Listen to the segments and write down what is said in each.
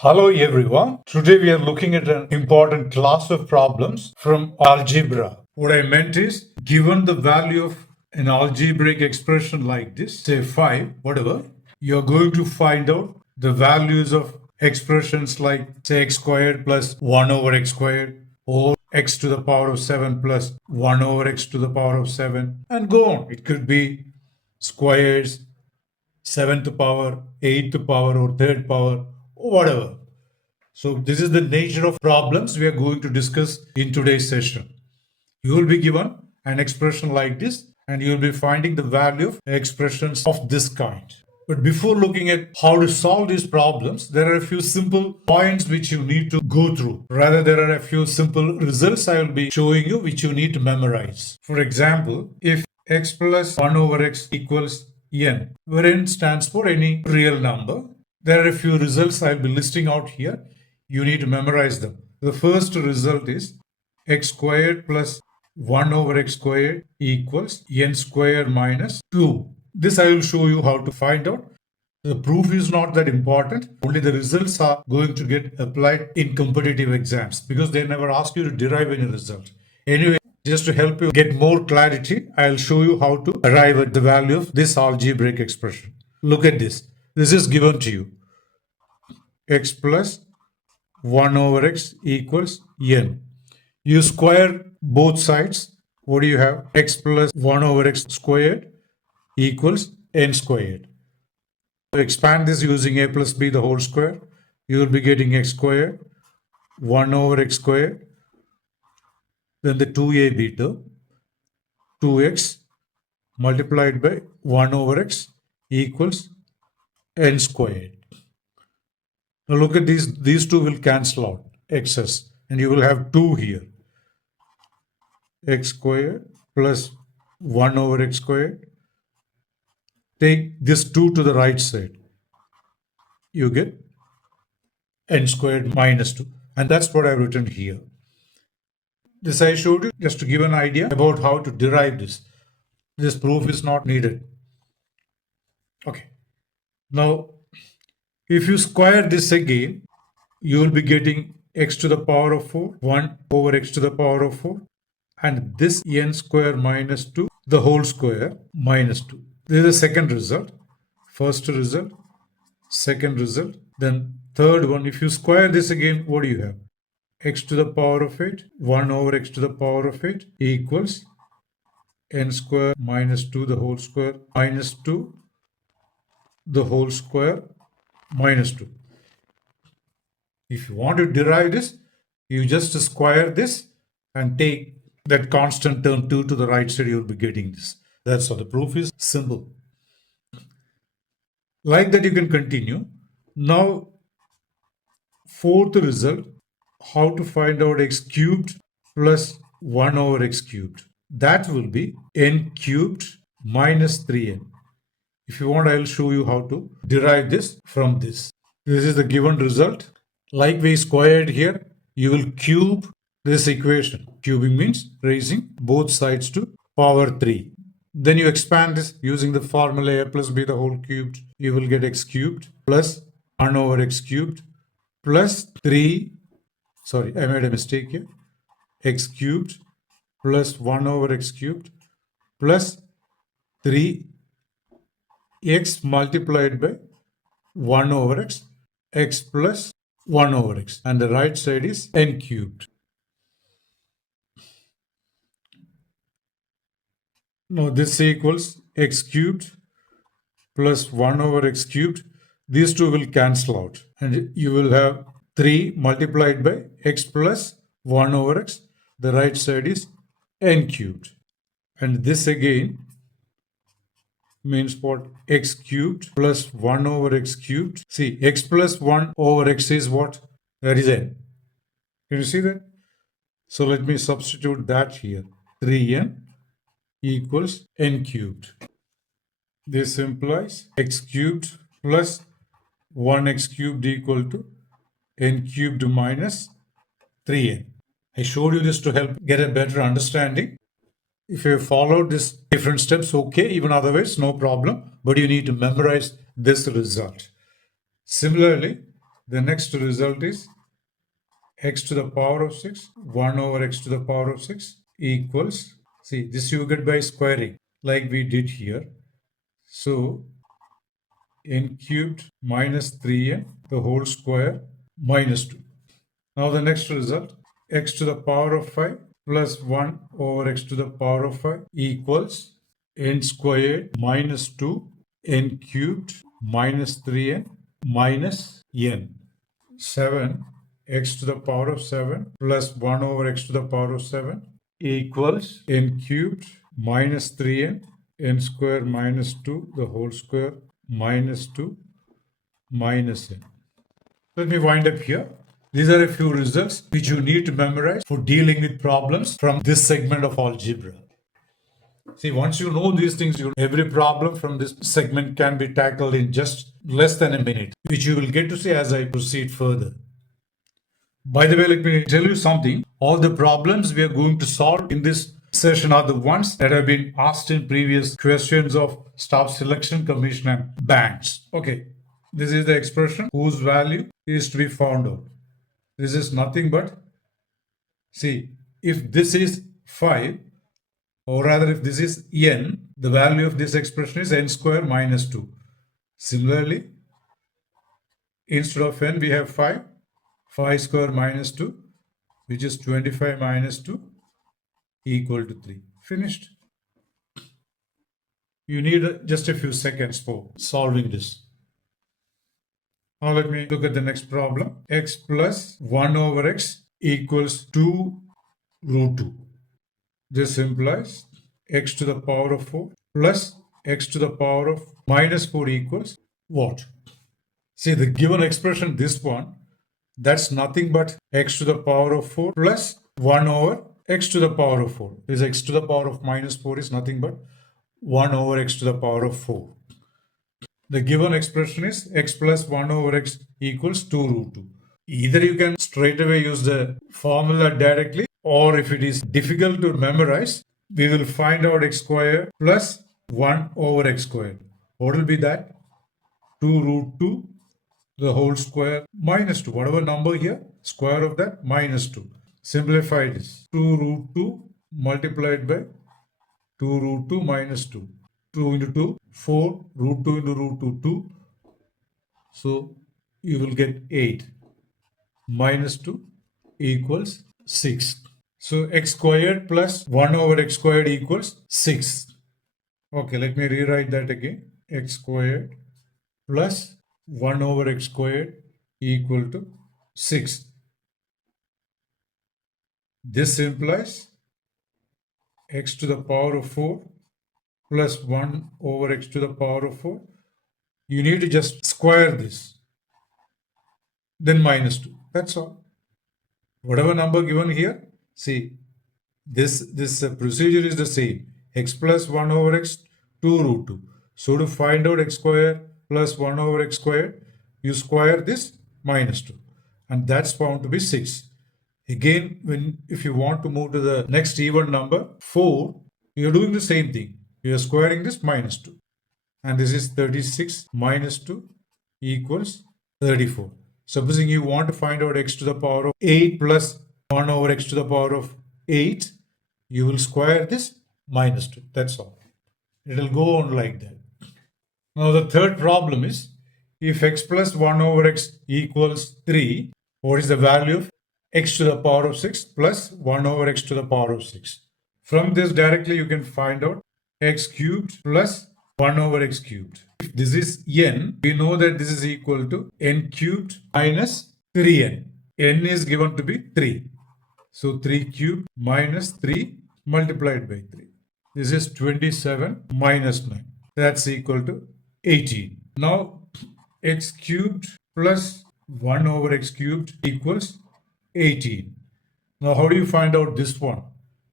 Hello everyone. Today we are looking at an important class of problems from algebra. What I meant is, given the value of an algebraic expression like this, say 5, whatever, you're going to find out the values of expressions like, say, x squared plus 1 over x squared, or x to the power of 7 plus 1 over x to the power of 7, and go on. It could be squares, seventh power, eighth power, or third power, or whatever. So this is the nature of problems we are going to discuss in today's session. You will be given an expression like this, and you will be finding the value of expressions of this kind. But before looking at how to solve these problems, there are a few simple points which you need to go through. Rather, there are a few simple results I will be showing you which you need to memorize. For example, if x plus 1 over x equals n, where n stands for any real number, there are a few results I will be listing out here. You need to memorize them. The first result is x squared plus 1 over x squared equals n squared minus 2. This I will show you how to find out. The proof is not that important. Only the results are going to get applied in competitive exams because they never ask you to derive any result. Anyway, just to help you get more clarity, I'll show you how to arrive at the value of this algebraic expression. Look at this. This is given to you. X plus 1 over x equals n. You square both sides. What do you have? X plus 1 over x squared equals n squared. So expand this using a plus b the whole square. You will be getting x squared, 1 over x squared, then the 2ab term, 2x multiplied by 1 over x equals n squared. Now look at these two will cancel out, excess, and you will have 2 here. X squared plus 1 over x squared. Take this 2 to the right side. You get n squared minus 2. And that's what I've written here. This I showed you just to give an idea about how to derive this. This proof is not needed. Okay. Now, if you square this again, you will be getting x to the power of 4, 1 over x to the power of 4. And this n square minus 2, the whole square minus 2. This is the second result. First result, second result. Then third one, if you square this again, what do you have? X to the power of 8, 1 over x to the power of 8 equals n square minus 2 the whole square minus 2 the whole square minus 2. If you want to derive this, you just square this and take that constant term 2 to the right side, you will be getting this. That's all. The proof is simple. Like that, you can continue. Now, fourth result, how to find out x cubed plus 1 over x cubed. That will be n cubed minus 3n. If you want, I will show you how to derive this from this. This is the given result. Like we squared here, you will cube this equation. Cubing means raising both sides to power 3. Then you expand this using the formula a plus b the whole cubed. You will get x cubed plus 1 over x cubed plus 3. Sorry, I made a mistake here. X cubed plus 1 over x cubed plus 3x multiplied by 1 over x, x plus 1 over x. And the right side is n cubed. Now this equals x cubed plus 1 over x cubed. These two will cancel out. And you will have 3 multiplied by x plus 1 over x. The right side is n cubed. And this again means what? X cubed plus 1 over x cubed. See, x plus 1 over x is what? That is n. Can you see that? So let me substitute that here. 3n equals n cubed. This implies x cubed plus 1x cubed equal to n cubed minus 3n. I showed you this to help get a better understanding. If you followed these different steps, okay, even otherwise, no problem. But you need to memorize this result. Similarly, The next result is x to the power of 6, 1 over x to the power of 6 equals, see, this you get by squaring like we did here. So n cubed minus 3n the whole square minus 2. Now the next result, x to the power of 5 plus 1 over x to the power of 5 equals n squared minus 2 n cubed minus 3n minus n. 7 x to the power of 7 plus 1 over x to the power of 7 equals n cubed minus 3n n square minus 2 the whole square minus 2 minus n. Let me wind up here. These are a few results which you need to memorize for dealing with problems from this segment of algebra. See, once you know these things, every problem from this segment can be tackled in just less than a minute, which you will get to see as I proceed further. By the way, let me tell you something. All the problems we are going to solve in this session are the ones that have been asked in previous questions of Staff Selection Commission and banks. Okay, this is the expression whose value is to be found out. This is nothing but, see, if this is 5, or rather if this is n, the value of this expression is n square minus 2. Similarly, instead of n we have 5, 5 square minus 2, which is 25 minus 2 equal to 3. Finished. You need just a few seconds for solving this. Now let me look at the next problem. X plus 1 over x equals 2 root 2. This implies x to the power of 4 plus x to the power of minus 4 equals what? See, the given expression, this one, that's nothing but x to the power of 4 plus 1 over x to the power of 4. This x to the power of minus 4 is nothing but 1 over x to the power of 4. The given expression is x plus 1 over x equals 2 root 2. Either you can straight away use the formula directly, or if it is difficult to memorize, we will find out x squared plus 1 over x squared. What will be that? 2 root 2 the whole square minus 2. Whatever number here, square of that minus 2. Simplify this. 2 root 2 multiplied by 2 root 2 minus 2. 2 into 2, 4. Root 2 into root 2, 2. So you will get 8. Minus 2 equals 6. So x squared plus 1 over x squared equals 6. Okay, let me rewrite that again. X squared plus 1 over x squared equal to 6. This implies x to the power of 4 plus 1 over x to the power of 4. You need to just square this. Then minus 2. That's all. Whatever number given here, see, this procedure is the same. X plus 1 over x, 2 root 2. So to find out x squared plus 1 over x squared, you square this minus 2. And that's found to be 6. Again, if you want to move to the next even number, 4, you're doing the same thing. You're squaring this minus 2. And this is 36 minus 2 equals 34. Supposing you want to find out x to the power of 8 plus 1 over x to the power of 8, you will square this minus 2. That's all. It will go on like that. Now the third problem is, if x plus 1 over x equals 3, what is the value of x to the power of 6 plus 1 over x to the power of 6? From this directly you can find out x cubed plus 1 over x cubed. If this is n, we know that this is equal to n cubed minus 3n. n is given to be 3. So 3 cubed minus 3 multiplied by 3. This is 27 minus 9. That's equal to 18. Now x cubed plus 1 over x cubed equals 18. Now how do you find out this one?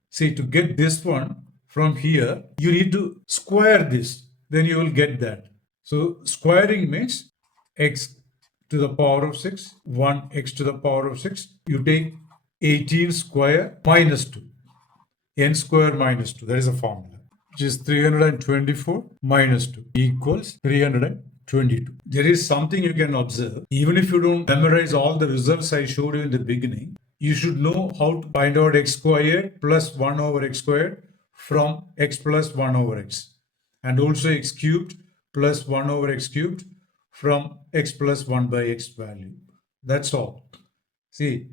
See, to get this one from here, you need to square this. Then you will get that. So squaring means x to the power of 6, 1 x to the power of 6. You take 18 square minus 2. N square minus 2. That is a formula. Which is 324 minus 2 equals 300. 22. There is something you can observe. Even if you don't memorize all the results I showed you in the beginning, you should know how to find out x squared plus 1 over x squared from x plus 1 over x. And also x cubed plus 1 over x cubed from x plus 1 by x value. That's all. See,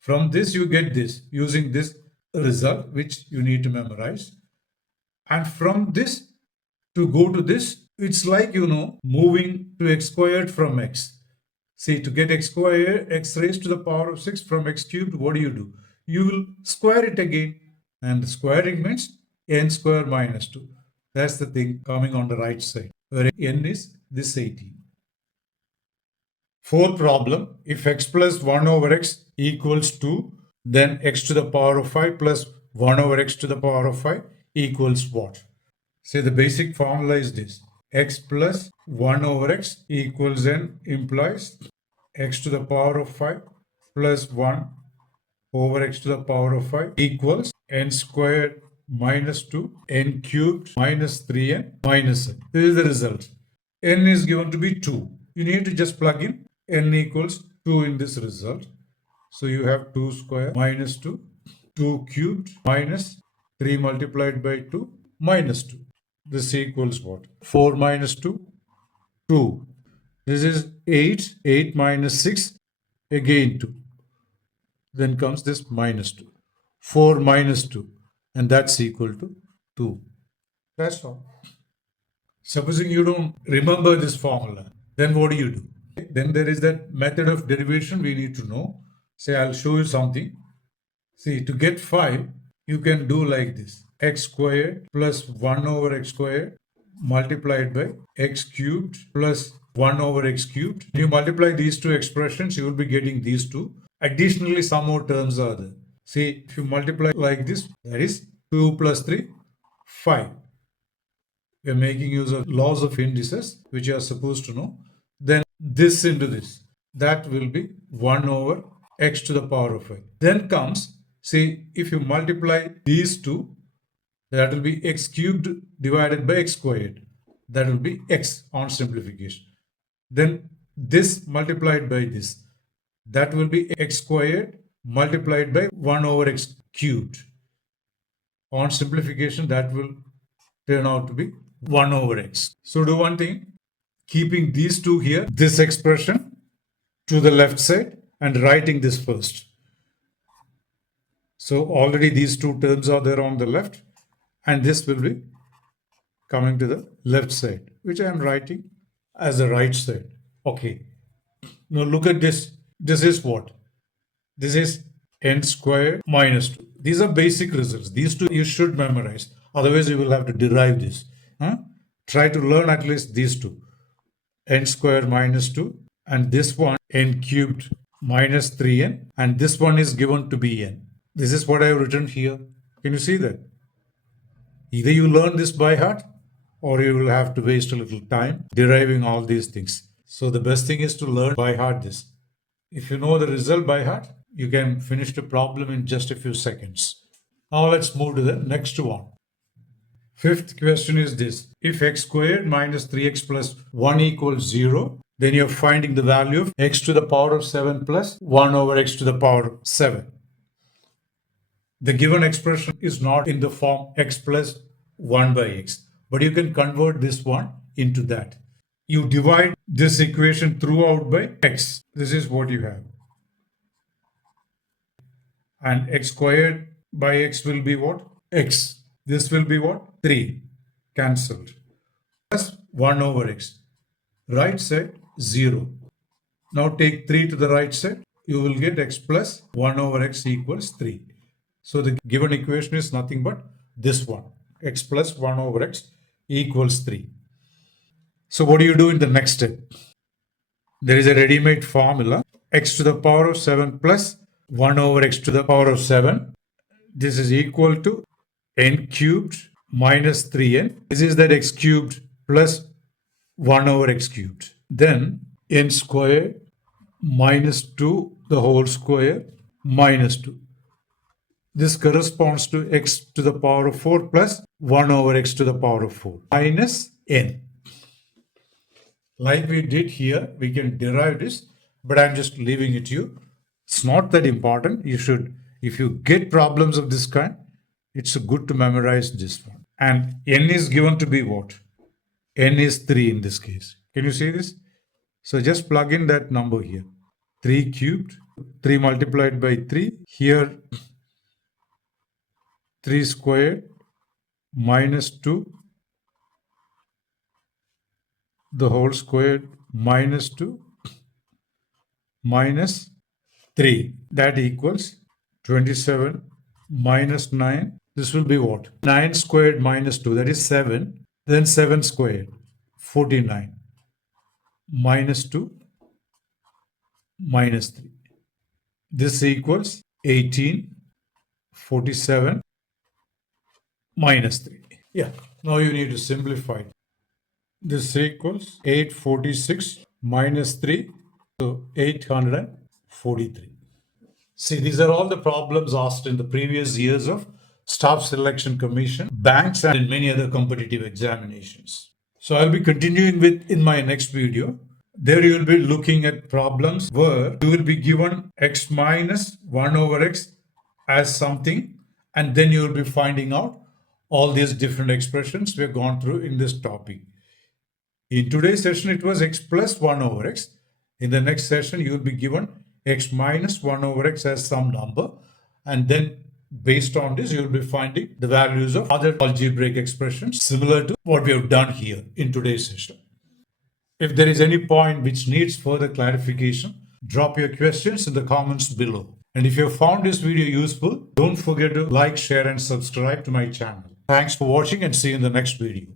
from this you get this using this result which you need to memorize. And from this to go to this, it's like, moving to x squared from x. See, to get x squared, x raised to the power of 6 from x cubed, what do? You will square it again. And squaring means n square minus 2. That's the thing coming on the right side, where n is this 18. Fourth problem, if x plus 1 over x equals 2, then x to the power of 5 plus 1 over x to the power of 5 equals what? Say the basic formula is this. X plus 1 over x equals n implies x to the power of 5 plus 1 over x to the power of 5 equals n squared minus 2, n cubed minus 3n minus n. This is the result. N is given to be 2. You need to just plug in n equals 2 in this result. So you have 2 squared minus 2, 2 cubed minus 3 multiplied by 2 minus 2. This equals what? 4 minus 2, 2. This is 8, 8 minus 6, again 2. Then comes this minus 2. 4 minus 2, and that's equal to 2. That's all. Supposing you don't remember this formula, then what do? Then there is that method of derivation we need to know. Say, I'll show you something. See, to get 5, you can do like this. X squared plus 1 over x squared multiplied by x cubed plus 1 over x cubed. If you multiply these two expressions, you will be getting these two. Additionally, some more terms are there. See, if you multiply like this, that is 2 plus 3, 5. We are making use of laws of indices, which you are supposed to know. Then this into this. That will be 1 over x to the power of 5. Then comes, see, if you multiply these two, that will be x cubed divided by x squared. That will be x on simplification. Then this multiplied by this. That will be x squared multiplied by 1 over x cubed. On simplification, that will turn out to be 1 over x. So do one thing. Keeping these two here, this expression to the left side and writing this first. So already these two terms are there on the left. And this will be coming to the left side, which I am writing as the right side. Okay. Now look at this. This is what? This is n squared minus 2. These are basic results. These two you should memorize. Otherwise, you will have to derive this. Try to learn at least these two. N squared minus 2. And this one, n cubed minus 3n. And this one is given to be n. This is what I have written here. Can you see that? Either you learn this by heart or you will have to waste a little time deriving all these things. So the best thing is to learn by heart this. If you know the result by heart, you can finish the problem in just a few seconds. Now let's move to the next one. Fifth question is this. If x squared minus 3x plus 1 equals 0, then you're finding the value of x to the power of 7 plus 1 over x to the power of 7. The given expression is not in the form x plus 1 by x, but you can convert this one into that. You divide this equation throughout by x. This is what you have. And x squared by x will be what? X. This will be what? 3. Cancelled. Plus 1 over x. Right side 0. Now take 3 to the right side. You will get x plus 1 over x equals 3. So the given equation is nothing but this one. X plus 1 over x equals 3. So what do you do in the next step? There is a ready-made formula. X to the power of 7 plus 1 over x to the power of 7. This is equal to n cubed minus 3n. This is that x cubed plus 1 over x cubed. Then n squared minus 2 the whole square minus 2. This corresponds to x to the power of 4 plus 1 over x to the power of 4 minus n. like we did here, we can derive this, but I'm just leaving it to you. It's not that important. You should, if you get problems of this kind, it's good to memorize this one. And n is given to be what? N is 3 in this case. Can you see this? So just plug in that number here. 3 cubed, 3 multiplied by 3. Here, 3 squared minus 2, the whole squared minus 2 minus 3. That equals 27 minus 9. This will be what? 9 squared minus 2, that is 7. Then 7 squared, 49. Minus 2 minus 3. This equals 18, 47 minus 3. Yeah, now you need to simplify. This equals 846 minus 3, so 843. See, these are all the problems asked in the previous years of Staff Selection Commission, banks, and in many other competitive examinations. So I'll be continuing with in my next video. There you will be looking at problems where you will be given x minus 1 over x as something, and then you will be finding out all these different expressions we have gone through in this topic. In today's session, it was x plus 1 over x. In the next session, you will be given x minus 1 over x as some number, and then based on this, you will be finding the values of other algebraic expressions similar to what we have done here in today's session. If there is any point which needs further clarification, drop your questions in the comments below. And if you have found this video useful, don't forget to like, share, and subscribe to my channel. Thanks for watching and see you in the next video.